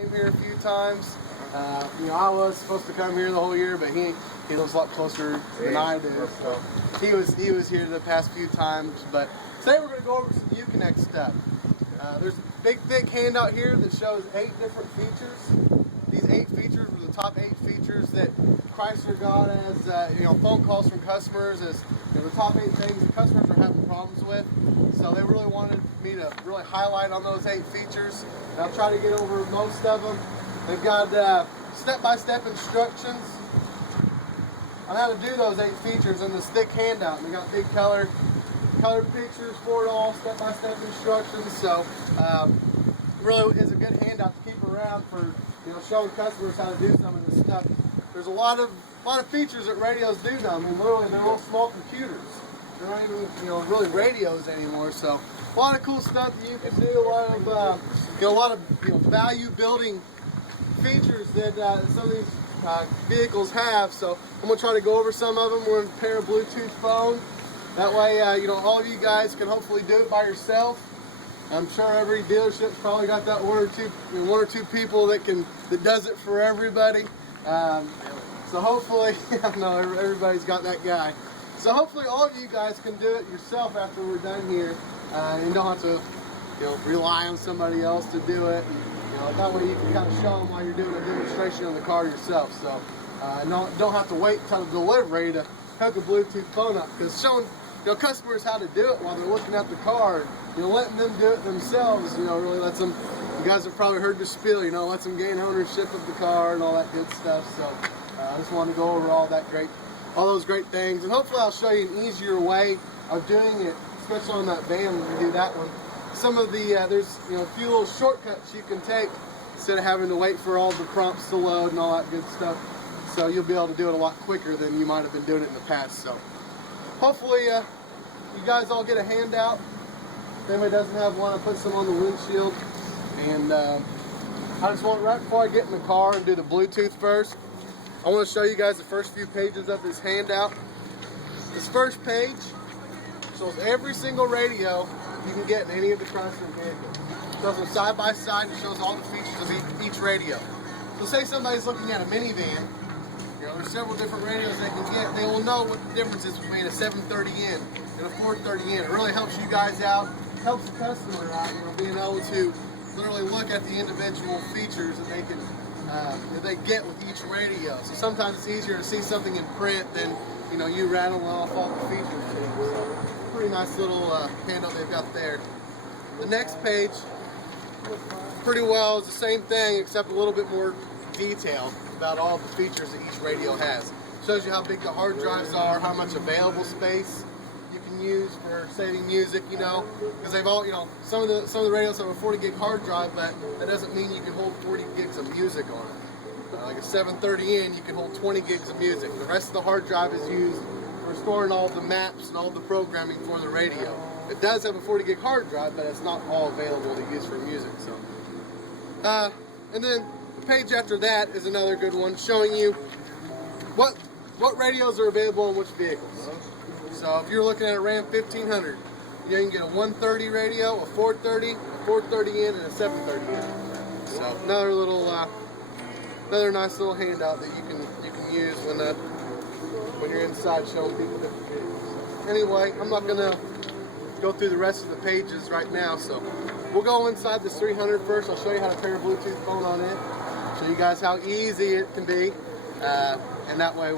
Came here a few times. I was supposed to come here the whole year, but he lives a lot closer than I do. So he was here the past few times. But today we're going to go over some UCONNECT stuff. There's a big thick handout here that shows 8 different features. These 8 features were the top 8 features that Chrysler got as phone calls from customers as the top 8 things that customers are having problems with. So they really wanted me to really highlight on those 8 features. And I'll try to get over most of them. They've got step-by-step instructions on how to do those 8 features in this thick handout. And they got big colored pictures for it all, step-by-step instructions. So really is a good handout to keep around for showing customers how to do some of this stuff. There's a lot of features that radios do now. I mean, literally they're all small computers. They're not even really radios anymore. So a lot of cool stuff that you can do. A lot of value building features that some of these vehicles have. So I'm gonna try to go over some of them. We're gonna pair a Bluetooth phone. That way, all of you guys can hopefully do it by yourself. I'm sure every dealership's probably got that one or two people that does it for everybody. So hopefully, I know everybody's got that guy. So hopefully all of you guys can do it yourself after we're done here. You don't have to, rely on somebody else to do it. That way you can kind of show them while you're doing a demonstration on the car yourself. So don't have to wait until the delivery to hook a Bluetooth phone up, because showing customers how to do it while they're looking at the car, and letting them do it themselves, really lets them. You guys have probably heard the spiel, lets them gain ownership of the car and all that good stuff. So I just wanted to go over all those great things, and hopefully I'll show you an easier way of doing it, especially on that van when we do that one. Some of the there's a few little shortcuts you can take instead of having to wait for all the prompts to load and all that good stuff. So you'll be able to do it a lot quicker than you might have been doing it in the past. So hopefully you guys all get a handout. If anybody doesn't have one, I'll put some on the windshield. And I just want, right before I get in the car and do the Bluetooth first, I want to show you guys the first few pages of this handout. This first page shows every single radio you can get in any of the Chrysler vehicles. It shows them side by side. It shows all the features of each radio. So say somebody's looking at a minivan. There's several different radios they can get. They will know what the difference is between a 730N and a 430N. It really helps you guys out, helps the customer out, being able to literally look at the individual features that they get with each radio. So sometimes it's easier to see something in print than you rattling off all the features. So pretty nice little handout they've got there. The next page, pretty well is the same thing except a little bit more detail about all the features that each radio has. Shows you how big the hard drives are, how much available space you can use for saving music, because they've all, some of the radios have a 40 gig hard drive, but that doesn't mean you can hold 40 gigs of music on it. Like a 730N, you can hold 20 gigs of music. The rest of the hard drive is used for storing all the maps and all the programming for the radio. It does have a 40 gig hard drive, but it's not all available to use for music. So, and then the page after that is another good one, showing you what radios are available in which vehicles. So if you're looking at a Ram 1500, you can get a 130 radio, a 430, a 430N, and a 730N. So another nice little handout that you can use when you're inside showing people different vehicles. Anyway, I'm not gonna go through the rest of the pages right now, so we'll go inside this 300 first. I'll show you how to pair a Bluetooth phone on it. Show you guys how easy it can be, and that way,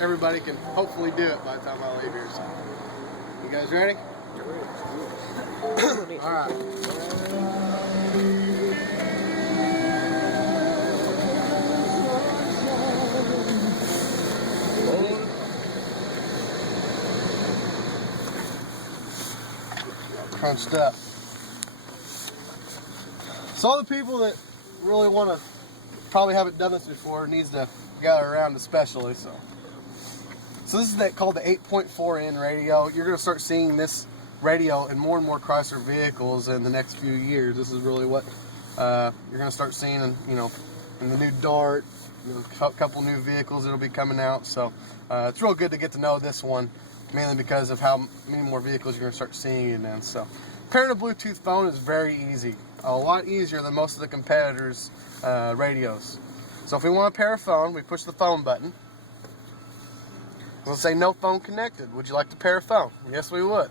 everybody can hopefully do it by the time I leave here. So, you guys ready? All right. Crunched up. So all the people that really want to probably haven't done this before needs to gather around especially. So this is called the 8.4N radio. You're going to start seeing this radio in more and more Chrysler vehicles in the next few years. This is really what you're going to start seeing in the new Dart, a couple new vehicles that'll be coming out. So it's real good to get to know this one, mainly because of how many more vehicles you're going to start seeing it in. So pairing a Bluetooth phone is very easy. lot easier than most of the competitors' radios. So if we want to pair a phone, we push the phone button. It'll say no phone connected. Would you like to pair a phone? Yes, we would.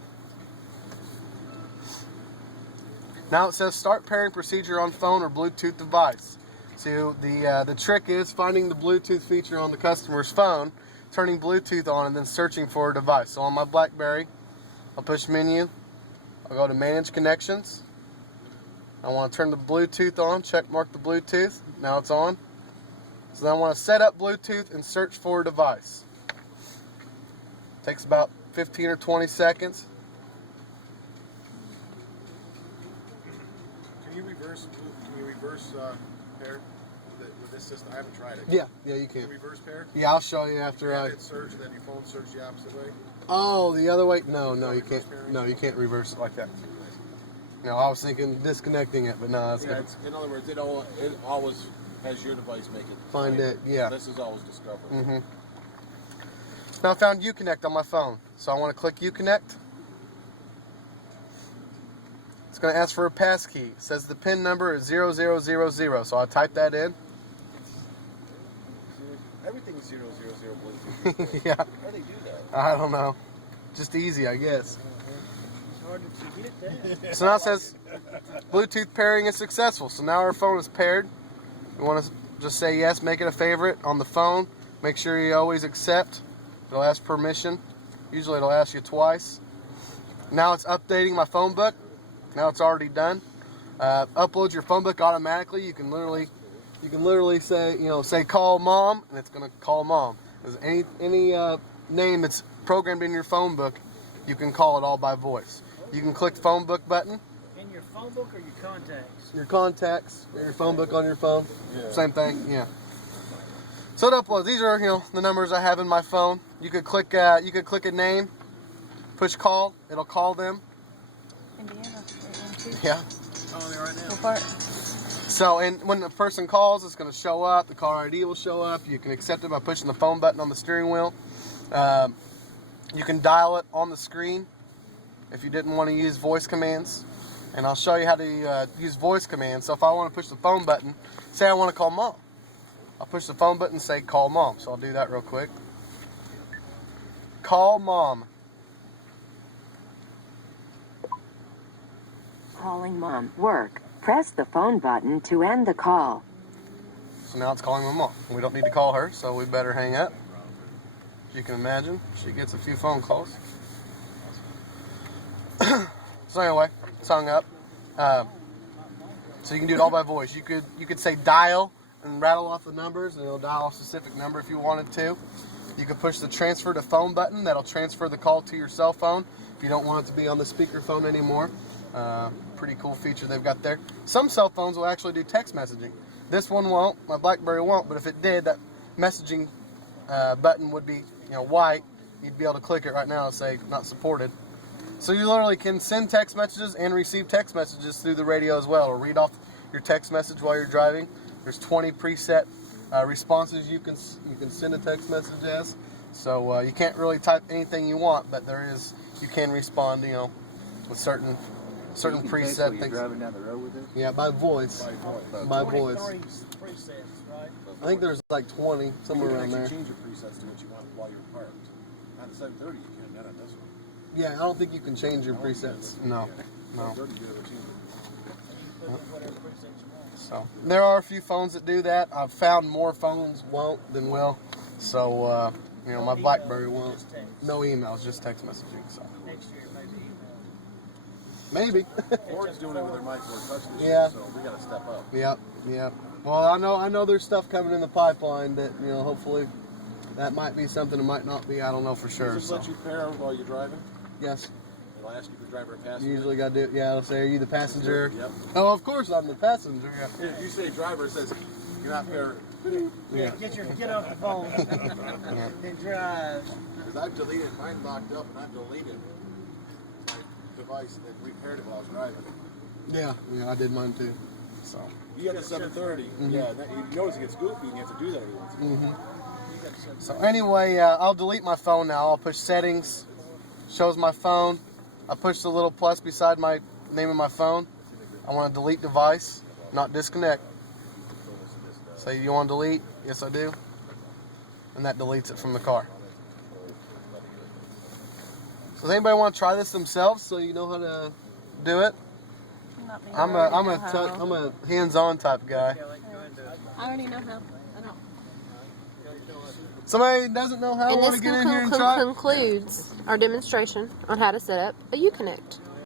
Now it says start pairing procedure on phone or Bluetooth device. So the trick is finding the Bluetooth feature on the customer's phone, turning Bluetooth on, and then searching for a device. So on my BlackBerry, I'll push menu. I'll go to manage connections. I want to turn the Bluetooth on, check mark the Bluetooth. Now it's on. So then I want to set up Bluetooth and search for a device. Takes about 15 or 20 seconds. Can you reverse pair with this system? I haven't tried it. Yeah, you can. Can you reverse pair? Yeah, I'll show you after I... hit search and then your phone search the opposite way? Oh, the other way? No, you can't. No, you can't reverse it like that. No, I was thinking disconnecting it, but no, that's good. In other words, it always has your device make it. Find it, yeah. This is always discovered. Mm-hmm. Now I found UCONNECT on my phone, so I want to click UCONNECT. It's going to ask for a passkey. It says the PIN number is 0000, so I type that in. Everything's 000 Bluetooth. Yeah. How do they do that? I don't know. Just easy, I guess. It's hard to get that. So now it says Bluetooth pairing is successful. So now our phone is paired. We want to just say yes, make it a favorite on the phone. Make sure you always accept. It'll ask permission. Usually it'll ask you twice. Now it's updating my phone book. Now it's already done. Upload your phone book automatically. You can literally say, say call mom, and it's gonna call mom. There's any name that's programmed in your phone book, you can call it all by voice. You can click phone book button. In your phone book or your contacts? Your contacts, your phone book on your phone. Yeah. Same thing, yeah. So it uploads. These are the numbers I have in my phone. You could click a name, push call. It'll call them. Indiana. Yeah. Oh, they are right now. What part? So, and when the person calls, it's going to show up. The caller ID will show up. You can accept it by pushing the phone button on the steering wheel. You can dial it on the screen if you didn't want to use voice commands. And I'll show you how to use voice commands. So if I want to push the phone button, say I want to call mom. I'll push the phone button and say call mom. So I'll do that real quick. Call mom. Calling mom. Work. Press the phone button to end the call. So now it's calling my mom. We don't need to call her, so we better hang up. As you can imagine, she gets a few phone calls. So anyway, it's hung up. So you can do it all by voice. You could say dial and rattle off the numbers, and it'll dial a specific number if you wanted to. You could push the transfer to phone button. That'll transfer the call to your cell phone if you don't want it to be on the speakerphone anymore. Pretty cool feature they've got there. Some cell phones will actually do text messaging. This one won't. My BlackBerry won't. But if it did, that messaging button would be white. You'd be able to click it right now and say not supported. So you literally can send text messages and receive text messages through the radio as well, or read off your text message while you're driving. There's 20 preset responses you can send a text message as. So you can't really type anything you want, but you can respond, with certain preset things. Driving down the road with it? Yeah, by voice. By voice. 23 presets, right? I think there's like 20 somewhere you around can there. actually change your presets to what you want while you're parked. On the 730 you can, not on this one. Yeah, I don't think you can change your presets. No. 730 you gotta change it. You put whatever presets you want. So there are a few phones that do that. I've found more phones won't than will. So my BlackBerry won't. Just text. No emails, just text messaging. So Next year, maybe maybe. Ford's doing it with their micro touch this year, Yeah. so we gotta step up. Yep. Well, I know there's stuff coming in the pipeline that hopefully that might be something. It might not be. I don't know for sure. Does it So let you pair while you're driving? yes, It'll ask you if you're driver or passenger. you usually got to do it. Yeah, it'll say, "Are you the passenger?" Yep. Oh, of course I'm the passenger. Yeah. If you say driver, it says you're not paired. Yeah. get off the phone and drive. Because I've deleted mine locked up, and I've deleted my device and repaired it while I was driving. Yeah, I did mine too. So. You got the 730. Yeah, you notice it gets goofy, and you have to do that every once in a while. So anyway, I'll delete my phone now. I'll push settings, shows my phone. I push the little plus beside my name of my phone. I want to delete device, not disconnect. Say you want to delete? Yes, I do. And that deletes it from the car. So does anybody want to try this themselves so you know how to do it? I'm a hands-on type guy. I already know how. I don't. Somebody doesn't know how, And want this to get in here and try it? concludes our demonstration on how to set up a UCONNECT.